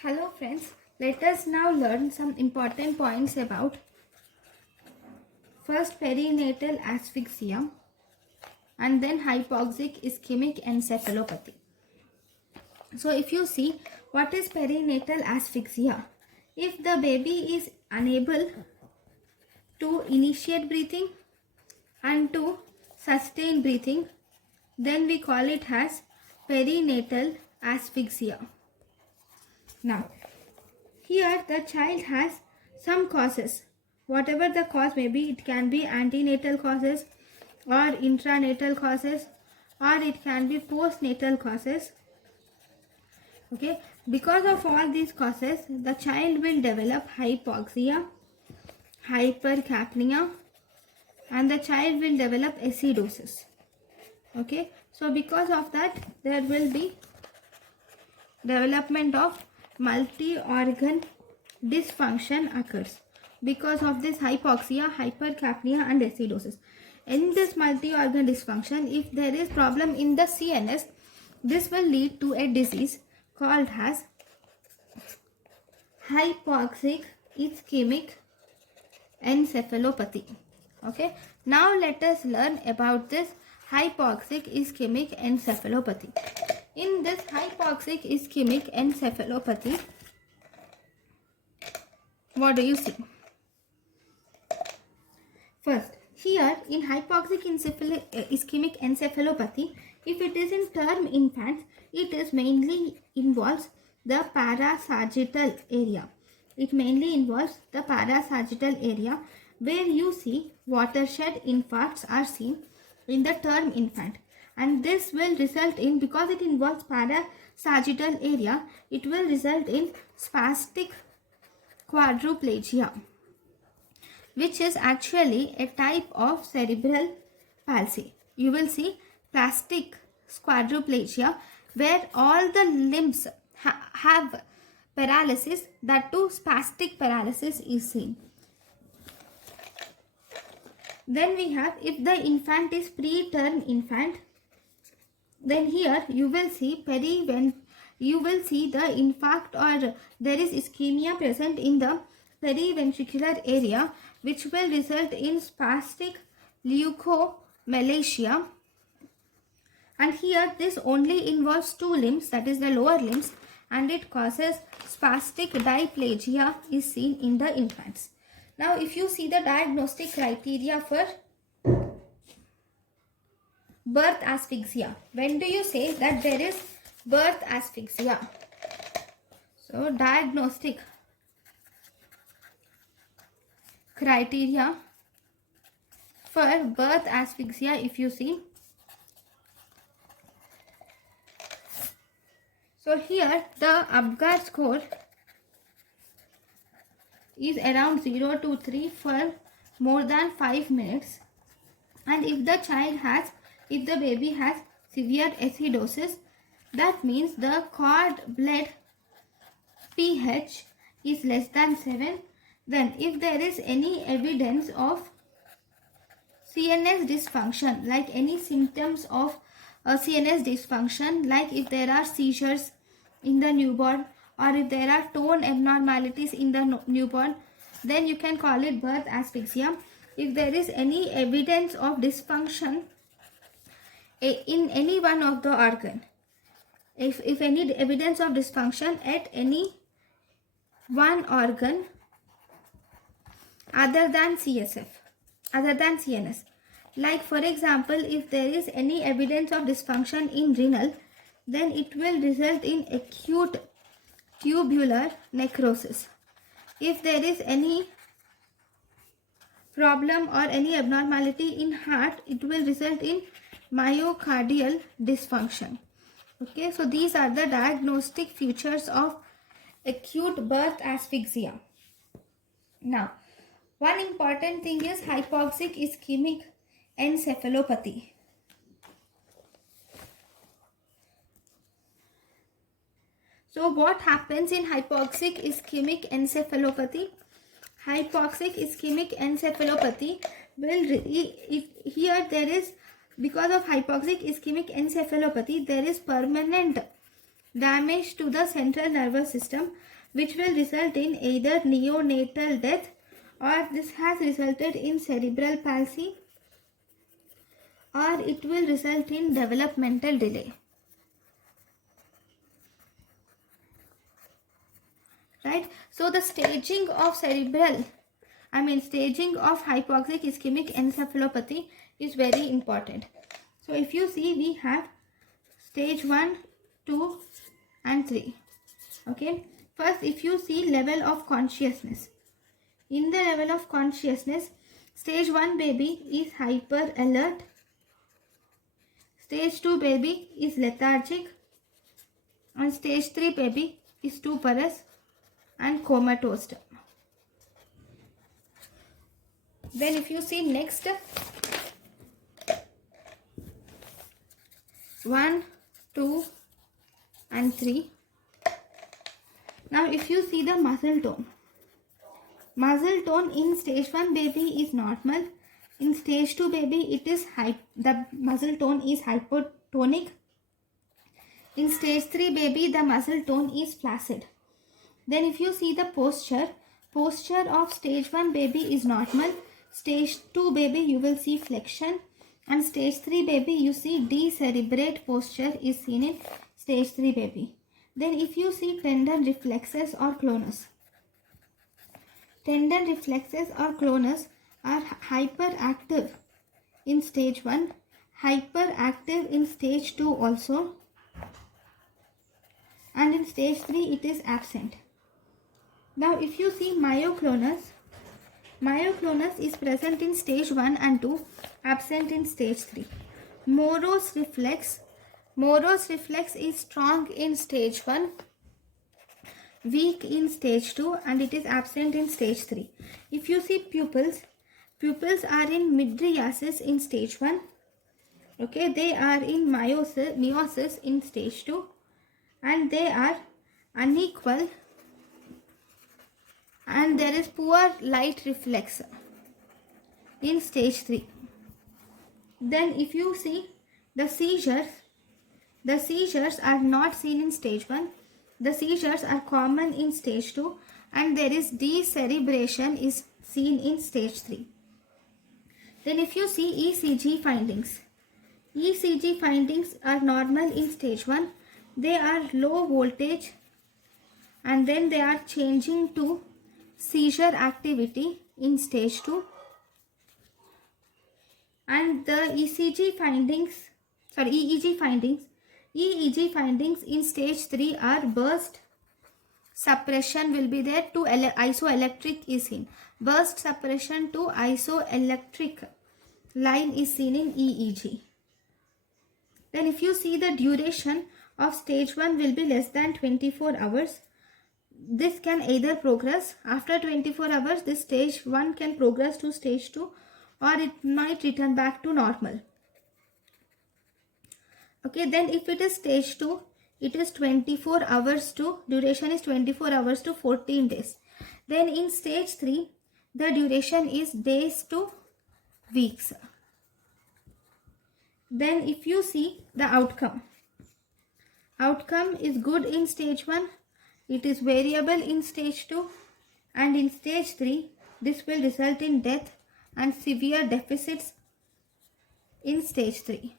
Hello friends, let us now learn some important points about first perinatal asphyxia and then hypoxic ischemic encephalopathy. So if you see what is perinatal asphyxia, if the baby is unable to initiate breathing and to sustain breathing, then we call it as perinatal asphyxia. Now, here the child has some causes. Whatever the cause may be, it can be antenatal causes or intranatal causes or it can be postnatal causes. Okay, because of all these causes, the child will develop hypoxia, hypercapnia and the child will develop acidosis. Okay, so because of that, there will be development of multi-organ dysfunction occurs because of this hypoxia, hypercapnia and acidosis. In this multi-organ dysfunction, if there is problem in the CNS, this will lead to a disease called as hypoxic ischemic encephalopathy. Okay, now let us learn about this hypoxic ischemic encephalopathy. In this hypoxic ischemic encephalopathy, what do you see? First, here in hypoxic ischemic encephalopathy, if it is in term infants, it is mainly involves the parasagittal area. It mainly involves the parasagittal area where you see watershed infarcts are seen in the term infant. And this will result in, because it involves parasagittal area, it will result in spastic quadriplegia, which is actually a type of cerebral palsy. You will see spastic quadriplegia where all the limbs have paralysis, that too spastic paralysis is seen. Then we have, if the infant is preterm infant, then here you will see you will see the infarct or there is ischemia present in the periventricular area, which will result in spastic leukomalacia. And here this only involves two limbs, that is the lower limbs, and it causes spastic diplegia is seen in the infants. Now if you see the diagnostic criteria for birth asphyxia, when do you say that there is birth asphyxia? So diagnostic criteria for birth asphyxia, if you see, so here the Apgar score is around 0 to 3 for more than 5 minutes, and if the baby has severe acidosis, that means the cord blood pH is less than 7. Then if there is any evidence of CNS dysfunction, like any symptoms of CNS dysfunction, like if there are seizures in the newborn or if there are tone abnormalities in the newborn, then you can call it birth asphyxia. If there is any evidence of dysfunction in any one of the organ, if any evidence of dysfunction at any one organ other than CNS, like for example, if there is any evidence of dysfunction in renal, then it will result in acute tubular necrosis. If there is any problem or any abnormality in heart, it will result in myocardial dysfunction. Okay, so these are the diagnostic features of acute birth asphyxia. Now, one important thing is hypoxic ischemic encephalopathy. So what happens in hypoxic ischemic encephalopathy? Hypoxic ischemic encephalopathy will, here there is, because of hypoxic ischemic encephalopathy, there is permanent damage to the central nervous system, which will result in either neonatal death, or this has resulted in cerebral palsy, or it will result in developmental delay. Right? So the staging of staging of hypoxic ischemic encephalopathy is very important. So if you see, we have stage 1, 2 and 3. Okay. First, if you see level of consciousness. In the level of consciousness, stage 1 baby is hyper alert. Stage 2 baby is lethargic. And stage 3 baby is stuporous and comatose. Then if you see next, 1, 2 and 3. Now if you see the muscle tone in stage 1 baby is normal. In stage 2 baby it is the muscle tone is hypotonic. In stage 3 baby the muscle tone is flaccid. Then if you see the posture of stage 1 baby is normal. Stage 2 baby you will see flexion, and stage 3 baby you see decerebrate posture is seen in stage 3 baby. Then if you see tendon reflexes or clonus. Tendon reflexes or clonus are hyperactive in stage 1, hyperactive in stage 2 also, and in stage 3 it is absent. Now if you see myoclonus is present in stage 1 and 2, absent in stage 3. Morose reflex is strong in stage 1, weak in stage 2, and it is absent in stage 3. If you see pupils are in mydriasis in stage 1. Okay, they are in meiosis in stage 2, and they are unequal, and there is poor light reflex in stage 3. Then if you see the seizures are not seen in stage 1. The seizures are common in stage 2, and there is decerebration is seen in stage 3. Then if you see ECG findings are normal in stage 1. They are low voltage, and then they are changing to seizure activity in stage 2. And the EEG findings in stage 3 are burst suppression will be there to isoelectric is seen. Burst suppression to isoelectric line is seen in EEG. Then if you see the duration of stage 1 will be less than 24 hours. This can either progress after 24 hours. This stage 1 can progress to stage 2, or it might return back to normal. Okay, then if it is stage 2, it is 24 hours to, duration is 24 hours to 14 days. Then in stage 3, the duration is days to weeks. Then if you see the outcome is good in stage 1, it is variable in stage 2, and in stage 3, this will result in death and severe deficits in stage 3.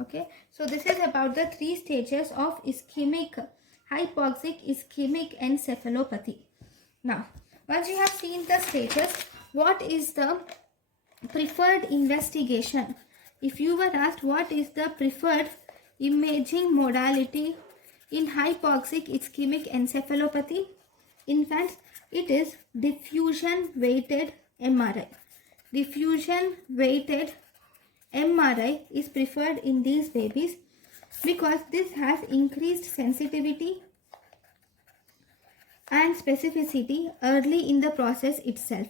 Okay, so this is about the 3 stages of hypoxic ischemic encephalopathy. Now, once you have seen the stages, what is the preferred investigation? If you were asked what is the preferred imaging modality in hypoxic ischemic encephalopathy, in fact, it is diffusion weighted MRI. Diffusion weighted MRI is preferred in these babies because this has increased sensitivity and specificity early in the process itself.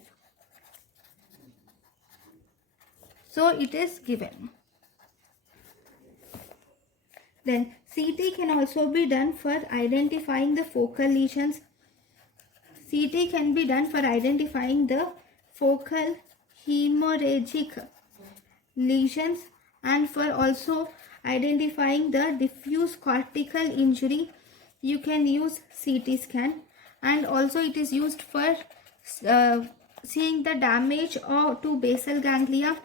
So it is given. Then CT can also be done for identifying the focal lesions. CT can be done for identifying the focal hemorrhagic lesions and for also identifying the diffuse cortical injury you can use CT scan, and also it is used for seeing the damage or to basal ganglia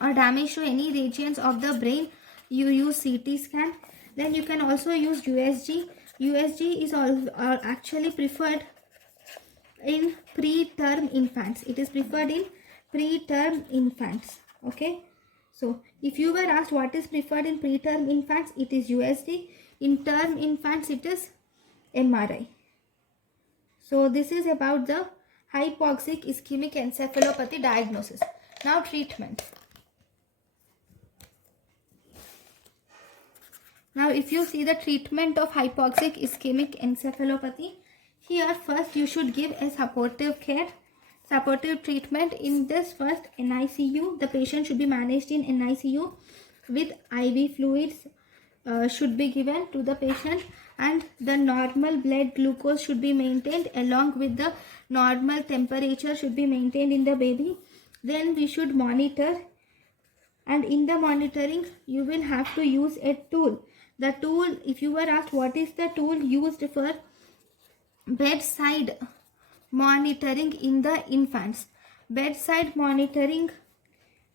or damage to any regions of the brain. You use CT scan. Then you can also use USG. USG is actually preferred in preterm infants. It is preferred in preterm infants. Okay, so if you were asked what is preferred in preterm infants, it is USG. In term infants, it is MRI. So this is about the hypoxic ischemic encephalopathy diagnosis. Now treatment. Now if you see the treatment of hypoxic ischemic encephalopathy, here first you should give a supportive care, supportive treatment. In this first NICU, the patient should be managed in NICU with IV fluids should be given to the patient, and the normal blood glucose should be maintained along with the normal temperature should be maintained in the baby. Then we should monitor, and in the monitoring you will have to use a tool. The tool, if you were asked what is the tool used for bedside monitoring in the infants, bedside monitoring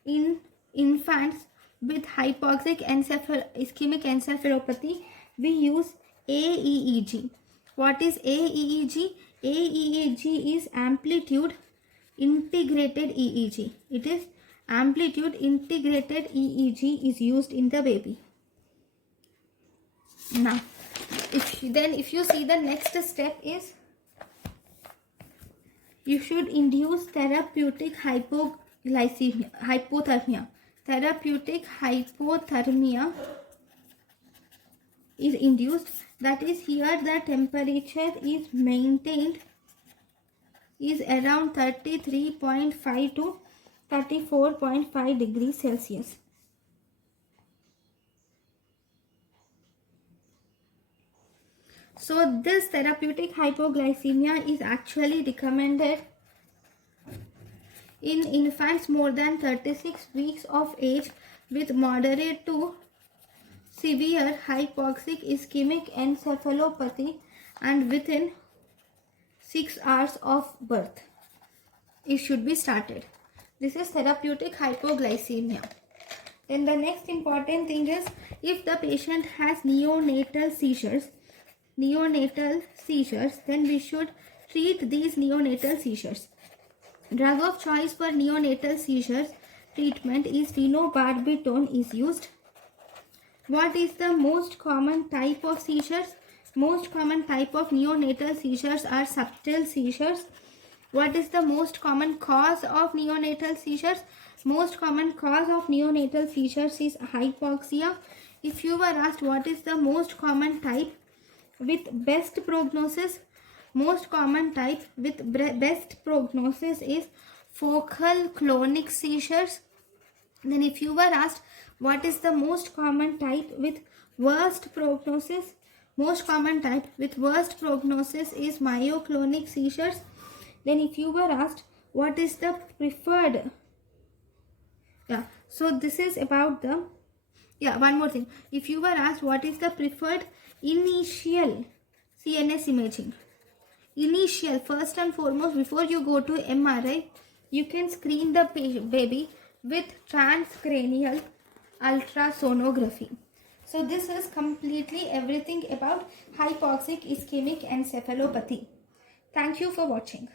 in infants with hypoxic ischemic encephalopathy, we use AEEG. What is AEEG? AEEG is amplitude integrated EEG. It is amplitude integrated EEG is used in the baby. Now, if you see the next step is you should induce therapeutic hypothermia. Therapeutic hypothermia is induced. That is, here the temperature is maintained is around 33.5 to 34.5 degrees Celsius. So this therapeutic hypoglycemia is actually recommended in infants more than 36 weeks of age with moderate to severe hypoxic ischemic encephalopathy and within 6 hours of birth. It should be started. This is therapeutic hypoglycemia. Then the next important thing is if the patient has neonatal seizures, then we should treat these neonatal seizures. Drug of choice for neonatal seizures treatment is phenobarbital is used. What is the most common type of seizures? Most common type of neonatal seizures are subtle seizures. What is the most common cause of neonatal seizures? Most common cause of neonatal seizures is hypoxia. If you were asked what is the most common type with best prognosis, most common type with best prognosis is focal clonic seizures. Then if you were asked what is the most common type with worst prognosis, most common type with worst prognosis is myoclonic seizures. Then if you were asked what is the preferred, so this is about the, one more thing. If you were asked what is the preferred initial CNS imaging, initial, first and foremost, before you go to MRI, you can screen the baby with transcranial ultrasonography. So this is completely everything about hypoxic ischemic encephalopathy. Thank you for watching.